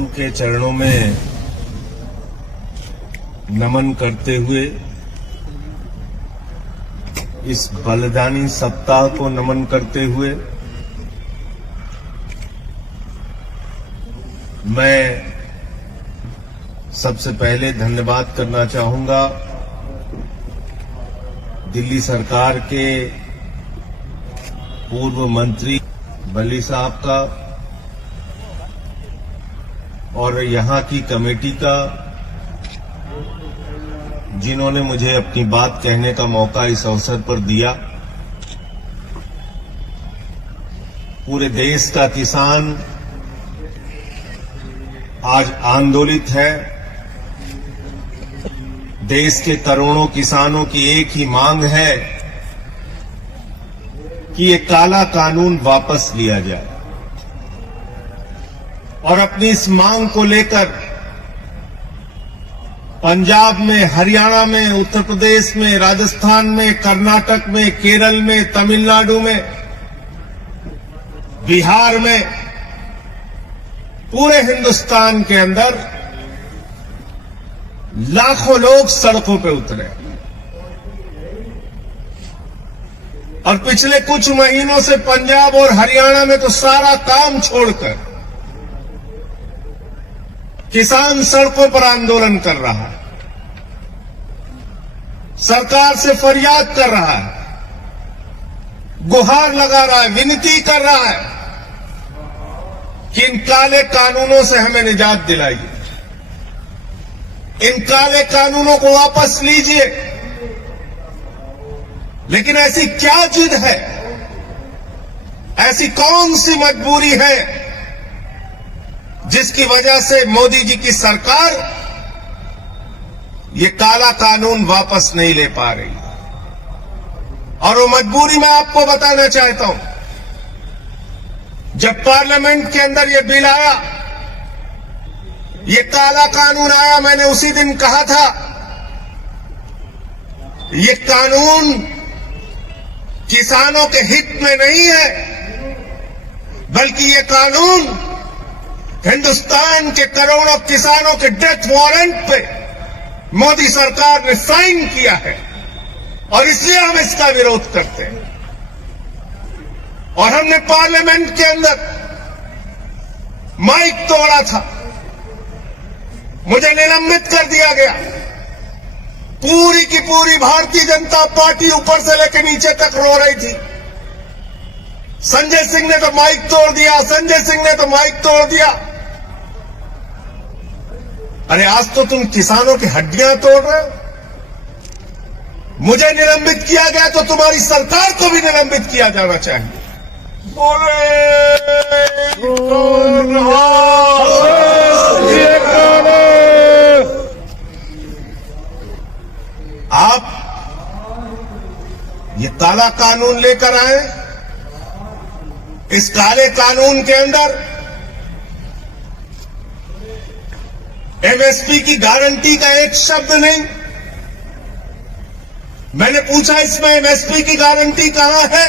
गुरु के चरणों में नमन करते हुए, इस बलिदानी सप्ताह को नमन करते हुए मैं सबसे पहले धन्यवाद करना चाहूंगा दिल्ली सरकार के पूर्व मंत्री बली साहब का और यहां की कमेटी का, जिन्होंने मुझे अपनी बात कहने का मौका इस अवसर पर दिया। पूरे देश का किसान आज आंदोलित है। देश के करोड़ों किसानों की एक ही मांग है कि ये काला कानून वापस लिया जाए, और अपनी इस मांग को लेकर पंजाब में, हरियाणा में, उत्तर प्रदेश में, राजस्थान में, कर्नाटक में, केरल में, तमिलनाडु में, बिहार में, पूरे हिंदुस्तान के अंदर लाखों लोग सड़कों पे उतरे। और पिछले कुछ महीनों से पंजाब और हरियाणा में तो सारा काम छोड़कर किसान सड़कों पर आंदोलन कर रहा है, सरकार से फरियाद कर रहा है, गुहार लगा रहा है, विनती कर रहा है कि इन काले कानूनों से हमें निजात दिलाइए, इन काले कानूनों को वापस लीजिए। लेकिन ऐसी क्या जिद है, ऐसी कौन सी मजबूरी है जिसकी वजह से मोदी जी की सरकार ये काला कानून वापस नहीं ले पा रही? और वो मजबूरी मैं आपको बताना चाहता हूं। जब पार्लियामेंट के अंदर ये बिल आया, ये काला कानून आया, मैंने उसी दिन कहा था ये कानून किसानों के हित में नहीं है, बल्कि ये कानून हिंदुस्तान के करोड़ों किसानों के डेथ वारंट पे मोदी सरकार ने साइन किया है, और इसलिए हम इसका विरोध करते हैं। और हमने पार्लियामेंट के अंदर माइक तोड़ा था, मुझे निलंबित कर दिया गया। पूरी की पूरी भारतीय जनता पार्टी ऊपर से लेकर नीचे तक रो रही थी। संजय सिंह ने तो माइक तोड़ दिया, संजय सिंह ने तो माइक तोड़ दिया। अरे आज तो तुम किसानों की हड्डियां तोड़ रहे हो। मुझे निलंबित किया गया तो तुम्हारी सरकार को भी निलंबित किया जाना चाहिए। आप ये काला कानून लेकर आए, इस काले कानून के अंदर एमएसपी की गारंटी का एक शब्द नहीं। मैंने पूछा इसमें एमएसपी की गारंटी कहां है?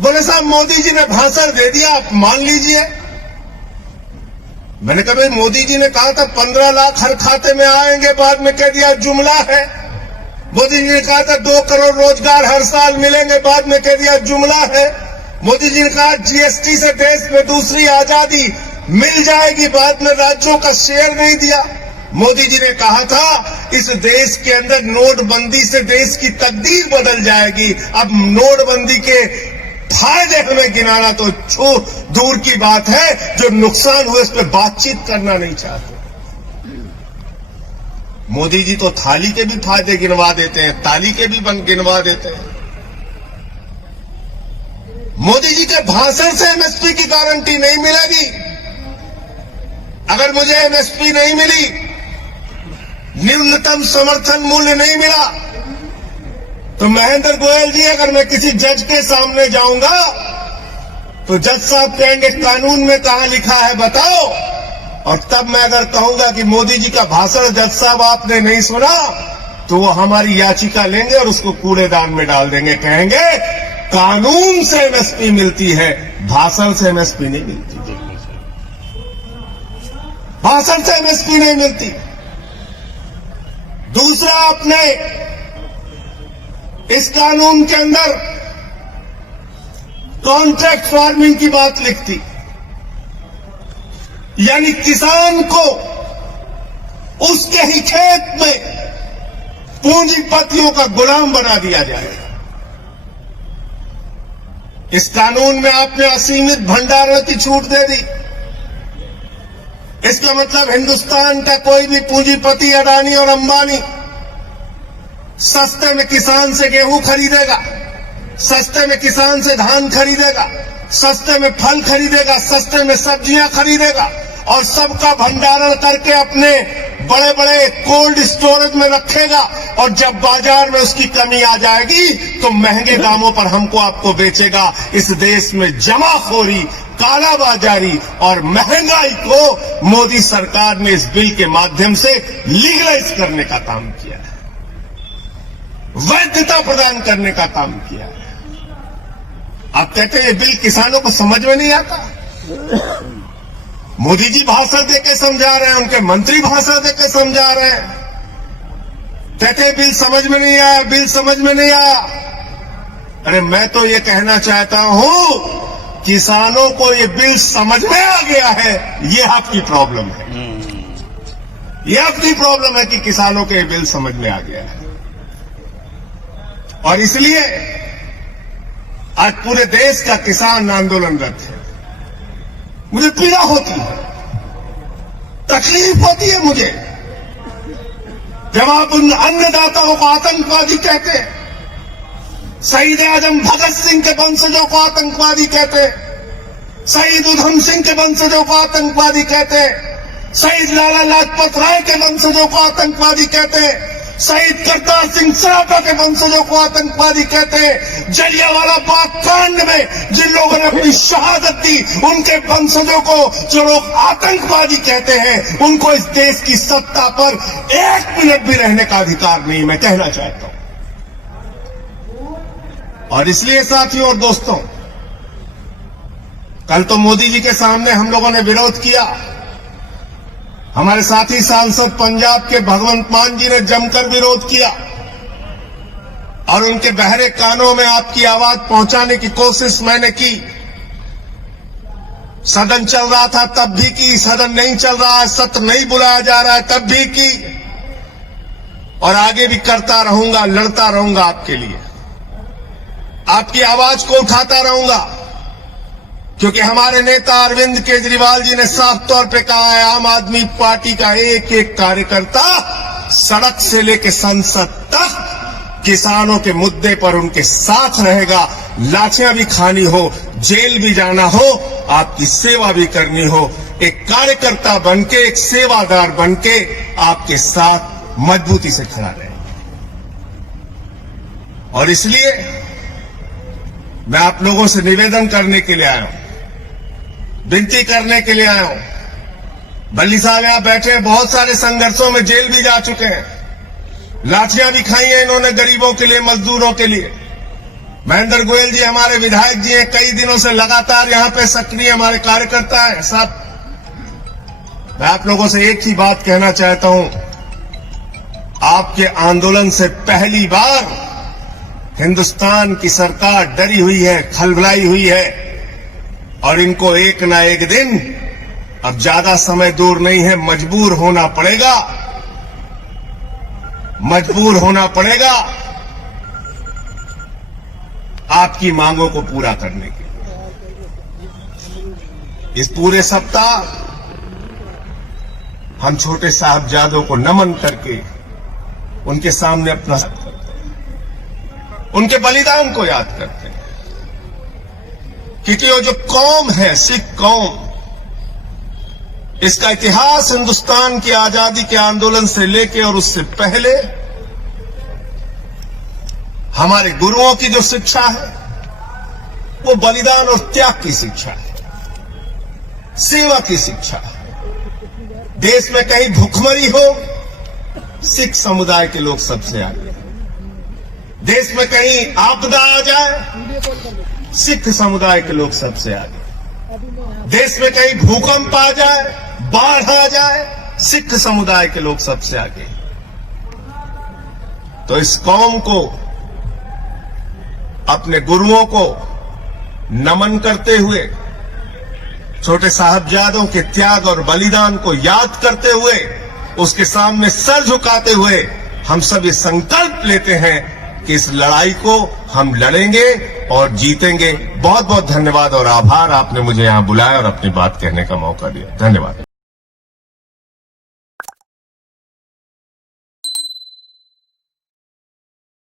बोले साहब मोदी जी ने भाषण दे दिया, आप मान लीजिए। मैंने कहा भाई मोदी जी ने कहा था 15 लाख हर खाते में आएंगे, बाद में कह दिया जुमला है। मोदी जी ने कहा था 2 करोड़ रोजगार हर साल मिलेंगे, बाद में कह दिया जुमला है। मोदी जी ने कहा जीएसटी से देश में दूसरी आजादी मिल जाएगी, बाद में राज्यों का शेयर नहीं दिया। मोदी जी ने कहा था इस देश के अंदर नोटबंदी से देश की तकदीर बदल जाएगी। अब नोटबंदी के फायदे हमें गिनाना तो दूर की बात है, जो नुकसान हुए उस पर बातचीत करना नहीं चाहते। मोदी जी तो थाली के भी फायदे गिनवा देते हैं, ताली के भी गिनवा देते हैं। मोदी जी के भाषण से एमएसपी की गारंटी नहीं मिलेगी। अगर मुझे एमएसपी नहीं मिली, न्यूनतम समर्थन मूल्य नहीं मिला, तो महेंद्र गोयल जी अगर मैं किसी जज के सामने जाऊंगा तो जज साहब कहेंगे कानून में कहां लिखा है बताओ। और तब मैं अगर कहूंगा कि मोदी जी का भाषण जज साहब आपने नहीं सुना, तो वो हमारी याचिका लेंगे और उसको कूड़ेदान में डाल देंगे। कहेंगे कानून से एमएसपी मिलती है, भाषण से एमएसपी नहीं मिलती। भाषण से एमएसपी नहीं मिलती। दूसरा, आपने इस कानून के अंदर कॉन्ट्रैक्ट फार्मिंग की बात लिख दी, यानी किसान को उसके ही खेत में पूंजीपतियों का गुलाम बना दिया जाएगा। इस कानून में आपने असीमित भंडारण की छूट दे दी। इसका मतलब हिंदुस्तान का कोई भी पूंजीपति, अडानी और अंबानी, सस्ते में किसान से गेहूं खरीदेगा, सस्ते में किसान से धान खरीदेगा, सस्ते में फल खरीदेगा, सस्ते में सब्जियां खरीदेगा और सबका भंडारण करके अपने बड़े बड़े कोल्ड स्टोरेज में रखेगा और जब बाजार में उसकी कमी आ जाएगी तो महंगे दामों पर हमको आपको बेचेगा। इस देश में जमाखोरी, कालाबाजारी और महंगाई को मोदी सरकार ने इस बिल के माध्यम से लीगलाइज करने का काम किया है, वैधता प्रदान करने का काम किया है। आप कहते हैं ये बिल किसानों को समझ में नहीं आता। मोदी जी भाषण देके समझा रहे हैं, उनके मंत्री भाषण देके समझा रहे हैं, कहते हैं बिल समझ में नहीं आया, बिल समझ में नहीं आया। अरे मैं तो ये कहना चाहता हूं, किसानों को ये बिल समझ में आ गया है, ये आपकी प्रॉब्लम है। ये आपकी प्रॉब्लम है कि किसानों को ये बिल समझ में आ गया है। और इसलिए आज पूरे देश का किसान आंदोलनरत है। मुझे पीड़ा होती है, तकलीफ होती है मुझे जब आप उन अन्नदाताओं को आतंकवादी कहते हैं, शहीद आजम भगत सिंह के वंशजों को आतंकवादी कहते हैं, शहीद उधम सिंह के वंशजों को आतंकवादी कहते हैं, शहीद लाला लाजपत राय के वंशजों को आतंकवादी कहते हैं, शहीद करतार सिंह सराफा के वंशजों को आतंकवादी कहते हैं। जलियांवाला बाग कांड में जिन लोगों ने अपनी शहादत दी, उनके वंशजों को जो लोग आतंकवादी कहते हैं, उनको इस देश की सत्ता पर एक मिनट भी रहने का अधिकार नहीं, मैं कहना चाहता हूं। और इसलिए साथियों और दोस्तों, कल तो मोदी जी के सामने हम लोगों ने विरोध किया। हमारे साथी सांसद पंजाब के भगवंत मान जी ने जमकर विरोध किया और उनके बहरे कानों में आपकी आवाज पहुंचाने की कोशिश मैंने की। सदन चल रहा था तब भी की, सदन नहीं चल रहा है, सत्र नहीं बुलाया जा रहा है तब भी की, और आगे भी करता रहूंगा, लड़ता रहूंगा आपके लिए, आपकी आवाज को उठाता रहूंगा। क्योंकि हमारे नेता अरविंद केजरीवाल जी ने साफ तौर पे कहा है, आम आदमी पार्टी का एक एक कार्यकर्ता सड़क से लेकर संसद तक किसानों के मुद्दे पर उनके साथ रहेगा। लाठियां भी खानी हो, जेल भी जाना हो, आपकी सेवा भी करनी हो, एक कार्यकर्ता बनके, एक सेवादार बनके आपके साथ मजबूती से खड़ा रहेगा। और इसलिए मैं आप लोगों से निवेदन करने के लिए आया हूं, विनती करने के लिए आया हूं। बल्ली साहब यहां बैठे हैं, बहुत सारे संघर्षों में जेल भी जा चुके हैं, लाठियां भी खाई हैं इन्होंने गरीबों के लिए, मजदूरों के लिए। महेंद्र गोयल जी हमारे विधायक जी हैं, कई दिनों से लगातार यहां पे सक्रिय हमारे कार्यकर्ता हैं सब। मैं आप लोगों से एक ही बात कहना चाहता हूं, आपके आंदोलन से पहली बार हिंदुस्तान की सरकार डरी हुई है, खलबलाई हुई है, और इनको एक ना एक दिन, अब ज्यादा समय दूर नहीं है, मजबूर होना पड़ेगा, मजबूर होना पड़ेगा आपकी मांगों को पूरा करने के लिए। इस पूरे सप्ताह हम छोटे साहबजादों को नमन करके उनके सामने अपना उनके बलिदान को याद करते हैं। क्योंकि वो जो कौम है, सिख कौम, इसका इतिहास हिंदुस्तान की आजादी के आंदोलन से लेके और उससे पहले हमारे गुरुओं की जो शिक्षा है वो बलिदान और त्याग की शिक्षा है, सेवा की शिक्षा है। देश में कहीं भुखमरी हो, सिख समुदाय के लोग सबसे आगे। देश में कहीं आपदा आ जाए, सिख समुदाय के लोग सबसे आगे। देश में कहीं भूकंप आ जाए, बाढ़ आ जाए, सिख समुदाय के लोग सबसे आगे। तो इस कौम को, अपने गुरुओं को नमन करते हुए, छोटे साहबजादों के त्याग और बलिदान को याद करते हुए, उसके सामने सर झुकाते हुए हम सब ये संकल्प लेते हैं कि इस लड़ाई को हम लड़ेंगे और जीतेंगे। बहुत बहुत धन्यवाद और आभार, आपने मुझे यहां बुलाया और अपनी बात कहने का मौका दिया। धन्यवाद।